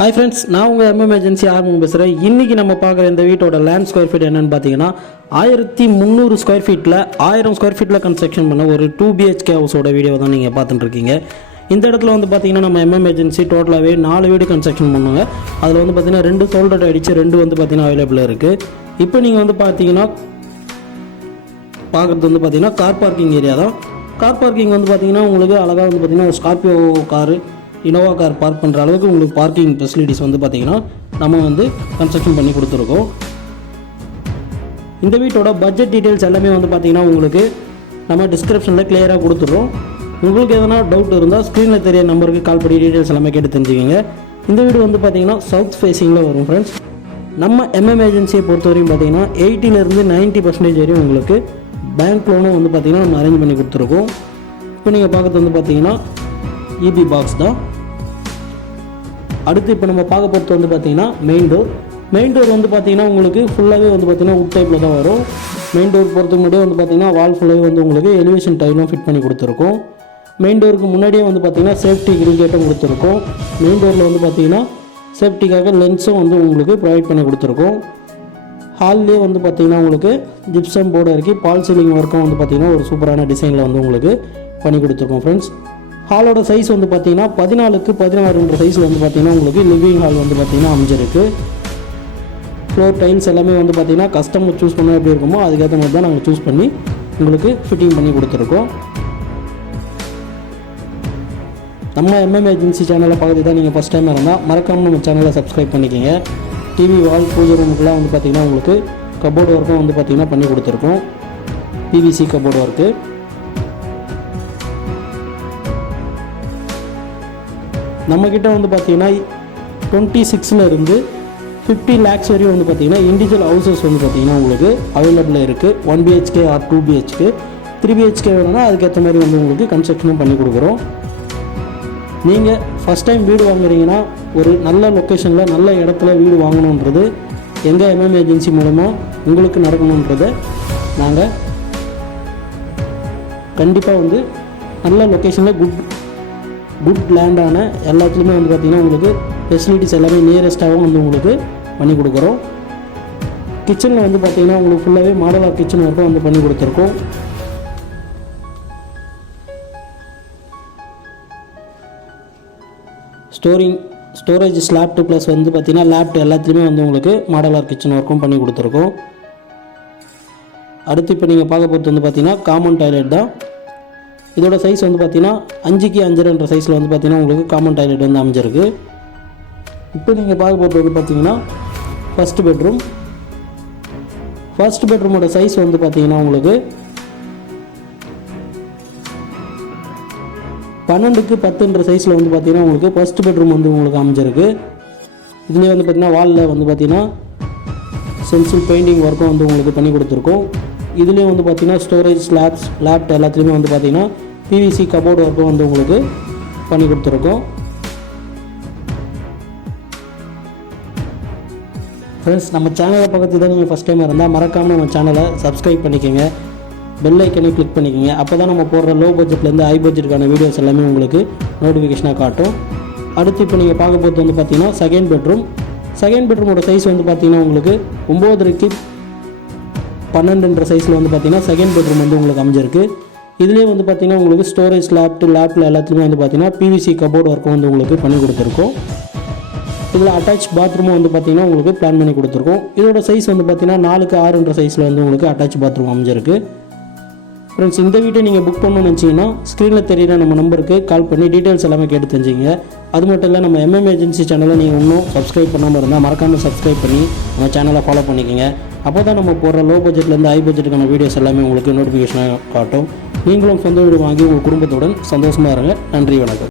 Hi friends, நான் உங்கள் MM agency ஆர்வம் பேசுகிறேன். இன்றைக்கி நம்ம பார்க்குற இந்த வீட்டோட லேண்ட் ஸ்கொயர் ஃபீட் என்னென்னு பார்த்தீங்கன்னா 1300 ஸ்கொயர் ஃபீட்டில் 1000 ஸ்கொயர் ஃபீட்டில் கன்ஸ்ட்ரக்ஷன் பண்ண ஒரு 2 BHK ஹவுஸோட வீடியோ தான் நீங்கள் பார்த்துட்டுருக்கீங்க. இந்த இடத்துல வந்து பார்த்தீங்கன்னா நம்ம எம்எம் ஏஜென்சி டோட்டலாகவே 4 வீடு கன்ஸ்ட்ரக்ஷன் பண்ணுவாங்க. அதில் வந்து பார்த்தீங்கன்னா 2 சோல்டட் அடித்து 2 வந்து பார்த்தீங்கன்னா அவைலபிளாக இருக்குது. இப்போ நீங்கள் வந்து பார்த்தீங்கன்னா பார்க்குறது வந்து பார்த்தீங்கன்னா கார் பார்க்கிங் ஏரியா தான். கார் பார்க்கிங் வந்து பார்த்தீங்கன்னா உங்களுக்கு அழகாக வந்து பார்த்தீங்கன்னா Scorpio car, Innova car park பண்ணுற அளவுக்கு உங்களுக்கு பார்க்கிங் ஃபெசிலிட்டிஸ் வந்து பார்த்திங்கன்னா நம்ம வந்து கன்ஸ்ட்ரக்ஷன் பண்ணி கொடுத்துருக்கோம். இந்த வீட்டோட பட்ஜெட் டீட்டெயில்ஸ் எல்லாமே வந்து பார்த்திங்கன்னா உங்களுக்கு நம்ம டிஸ்கிரிப்ஷனில் கிளியராக கொடுத்துட்றோம். உங்களுக்கு எதனா டவுட் இருந்தால் ஸ்க்ரீனில் தெரிய நம்பருக்கு கால் பண்ணி டீட்டெயில்ஸ் எல்லாமே கேட்டு தெரிஞ்சுக்கிங்க. இந்த வீடு வந்து பார்த்திங்கன்னா சவுத் ஃபேஸிங்கில் வரும் ஃப்ரெண்ட்ஸ். நம்ம எம்எம் ஏஜென்சியை பொறுத்த வரையும் பார்த்திங்கன்னா 80% 90% வரையும் உங்களுக்கு பேங்க் லோனும் வந்து பார்த்திங்கன்னா நம்ம அரேஞ்ச் பண்ணி கொடுத்துருக்கோம். இப்போ நீங்கள் பார்க்குறது வந்து பார்த்திங்கன்னா இபி பாக்ஸ் தான். அடுத்து இப்போ நம்ம பார்க்க போகிறது வந்து பார்த்திங்கன்னா மெயின் டோர் வந்து பார்த்திங்கன்னா உங்களுக்கு ஃபுல்லாகவே வந்து பார்த்திங்கன்னா உட் டைப்பில் தான் வரும். மெயின் டோர் போகிறதுக்கு முன்னாடியே வந்து பார்த்திங்கன்னா வால் ஃபுல்லாகவே வந்து உங்களுக்கு எலிவேஷன் டைலும் ஃபிட் பண்ணி கொடுத்துருக்கோம். மெயின் டோருக்கு முன்னாடியே வந்து பார்த்திங்கன்னா சேஃப்டி கிரில் கேட்டும் கொடுத்துருக்கோம். மெயின் டோரில் வந்து பார்த்திங்கன்னா சேஃப்டிக்காக லென்ஸும் வந்து உங்களுக்கு ப்ரொவைட் பண்ணி கொடுத்துருக்கோம். ஹால்லேயே வந்து பார்த்திங்கன்னா உங்களுக்கு ஜிப்சம் போர்டு இறக்கி பால் சீலிங் ஒர்க்கும் வந்து பார்த்திங்கன்னா ஒரு சூப்பரான டிசைனில் வந்து உங்களுக்கு பண்ணி கொடுத்துருக்கோம் ஃப்ரெண்ட்ஸ். ஹாலோட சைஸ் வந்து பார்த்தீங்கன்னா 14x16 சைஸில் வந்து பார்த்தீங்கன்னா உங்களுக்கு லிவிங் ஹால் வந்து பார்த்தீங்கன்னா அமைஞ்சிருக்கு. ஃப்ளோர் டைல்ஸ் எல்லாமே வந்து பார்த்தீங்கன்னா கஸ்டமர் சூஸ் பண்ண எப்படி இருக்குமோ அதுக்கேற்ற மாதிரி தான் நாங்கள் சூஸ் பண்ணி உங்களுக்கு ஃபிட்டிங் பண்ணி கொடுத்துருக்கோம். நம்ம எம்எம் ஏஜென்சி சேனலை பார்த்து தான் நீங்கள் ஃபஸ்ட் டைம் இருந்தால் மறக்காமல் நம்ம சேனலை சப்ஸ்கிரைப் பண்ணிக்கோங்க. டிவி வால் பூஜை ரூமுக்கெலாம் வந்து பார்த்திங்கன்னா உங்களுக்கு கபோர்டு ஒர்க்கும் வந்து பார்த்திங்கன்னா பண்ணி கொடுத்துருக்கோம். PVC cupboard work. நம்மக்கிட்ட வந்து பார்த்திங்கன்னா 26 இருந்து 50 lakhs வரையும் வந்து பார்த்திங்கன்னா இண்டிவிஜுவல் ஹவுசஸ் வந்து பார்த்திங்கன்னா உங்களுக்கு அவைலபிளாக இருக்குது. 1 BHK ஆர் 2 BHK 3 BHK வேணும்னா அதுக்கேற்ற மாதிரி வந்து உங்களுக்கு கன்ஸ்ட்ரக்ஷனும் பண்ணி கொடுக்குறோம். நீங்கள் ஃபஸ்ட் டைம் வீடு வாங்குறீங்கன்னா ஒரு நல்ல லொக்கேஷனில் நல்ல இடத்துல வீடு வாங்கணுன்றது எங்கள் எம்எம் ஏஜென்சி மூலமாக உங்களுக்கு நடக்கணுன்றதை நாங்கள் கண்டிப்பாக வந்து நல்ல லொக்கேஷனில் குட் லேண்டான எல்லாத்துலேயுமே வந்து பார்த்திங்கன்னா உங்களுக்கு ஃபெசிலிட்டிஸ் எல்லாமே நியரஸ்ட்டாகவும் வந்து உங்களுக்கு பண்ணி கொடுக்குறோம். கிச்சனில் வந்து பார்த்திங்கன்னா உங்களுக்கு ஃபுல்லாகவே மாடலாக கிச்சன் ஒர்க்கும் வந்து பண்ணி கொடுத்துருக்கோம். ஸ்டோரேஜ் ஸ்லாப்டு ப்ளஸ் வந்து பார்த்திங்கன்னா லேப்டு எல்லாத்துலேயுமே வந்து உங்களுக்கு மாடலாக கிச்சன் ஒர்க்கும் பண்ணி கொடுத்துருக்கோம். அடுத்து இப்போ நீங்கள் பார்க்க போகிறது வந்து பார்த்திங்கன்னா காமன் டாய்லெட் தான். இதோட சைஸ் வந்து பார்த்திங்கன்னா 5x5 சைஸில் வந்து பார்த்திங்கன்னா உங்களுக்கு காமன் டாய்லெட் வந்து அமைஞ்சிருக்கு. இப்போ நீங்கள் பார்க்க போகிறது வந்து பார்த்திங்கன்னா ஃபஸ்ட் பெட்ரூமோட சைஸ் வந்து பார்த்திங்கன்னா உங்களுக்கு 12x10 சைஸில் வந்து பார்த்திங்கன்னா உங்களுக்கு ஃபஸ்ட் பெட்ரூம் வந்து உங்களுக்கு அமைஞ்சிருக்கு. இதுலேயே வந்து பார்த்திங்கன்னா வாலில் வந்து பார்த்திங்கன்னா சென்சில் பெயிண்டிங் ஒர்க்கும் வந்து உங்களுக்கு பண்ணி கொடுத்துருக்கோம். இதுலேயும் வந்து பார்த்திங்கன்னா ஸ்டோரேஜ் லேப்ட் எல்லாத்துலேயுமே வந்து பார்த்திங்கன்னா பிவிசி கபோர்டு ஒர்க்கும் வந்து உங்களுக்கு பண்ணி கொடுத்துருக்கோம். ஃப்ரெண்ட்ஸ், நம்ம சேனலை பக்கத்து தான் நீங்கள் ஃபஸ்ட் டைம் இருந்தால் மறக்காமல் நம்ம சேனலை சப்ஸ்கிரைப் பண்ணிக்கோங்க. பெல் ஐக்கனை கிளிக் பண்ணிக்கோங்க. அப்போ தான் நம்ம போடுற லோ பட்ஜெட்லேருந்து ஹை பட்ஜெட்டுக்கான வீடியோஸ் எல்லாமே உங்களுக்கு நோட்டிஃபிகேஷனாக காட்டும். அடுத்து இப்போ நீங்கள் பார்க்க போகிறது வந்து பார்த்திங்கன்னா செகண்ட் பெட்ரூமோட சைஸ் வந்து பார்த்திங்கன்னா உங்களுக்கு 9x12 சைஸில் வந்து பார்த்திங்கன்னா செகண்ட் பெட்ரூம் வந்து உங்களுக்கு அமைஞ்சிருக்கு. இதுலேயே வந்து பார்த்திங்கன்னா உங்களுக்கு ஸ்டோரேஜ் லேப்பில் எல்லாத்துலேயுமே வந்து பார்த்திங்கன்னா பிவிசி கபோர்டு ஒர்க்கும் வந்து உங்களுக்கு பண்ணி கொடுத்துருக்கோம். இதில் அட்டாச் பாத்ரூமும் வந்து பார்த்திங்கன்னா உங்களுக்கு பிளான் பண்ணி கொடுத்துருக்கோம். இதோட சைஸ் வந்து பார்த்திங்கன்னா 4x6 சைஸில் வந்து உங்களுக்கு அட்டாச் பாத்ரூம் அமைஞ்சிருக்கு. ஃப்ரெண்ட்ஸ், இந்த வீட்டை நீங்கள் புக் பண்ணணும்னு நினச்சிங்கன்னா ஸ்க்ரீனில் தெரியுற நம்ம நம்பருக்கு கால் பண்ணி டீட்டெயில்ஸ் எல்லாமே கேட்டு தெரிஞ்சுங்க. அது மட்டும் இல்லை, நம்ம எம்எம் ஏஜென்சி சேனலை நீங்கள் இன்னும் சப்ஸ்கிரைப் பண்ணாமல் இருந்தால் மறக்காமல் சப்ஸ்கிரைப் பண்ணி நம்ம சேனலை ஃபாலோ பண்ணிக்கோங்க. அப்போ தான் நம்ம போடுற லோ பட்ஜெட்லேருந்து ஹை பட்ஜெட்டுக்கான வீடியோஸ் எல்லாமே உங்களுக்கு நோட்டிஃபிகேஷனாக காட்டும். நீங்களும் சொந்த வீடு வாங்கி உங்கள் குடும்பத்துடன் சந்தோஷமாக இருங்க. நன்றி, வணக்கம்.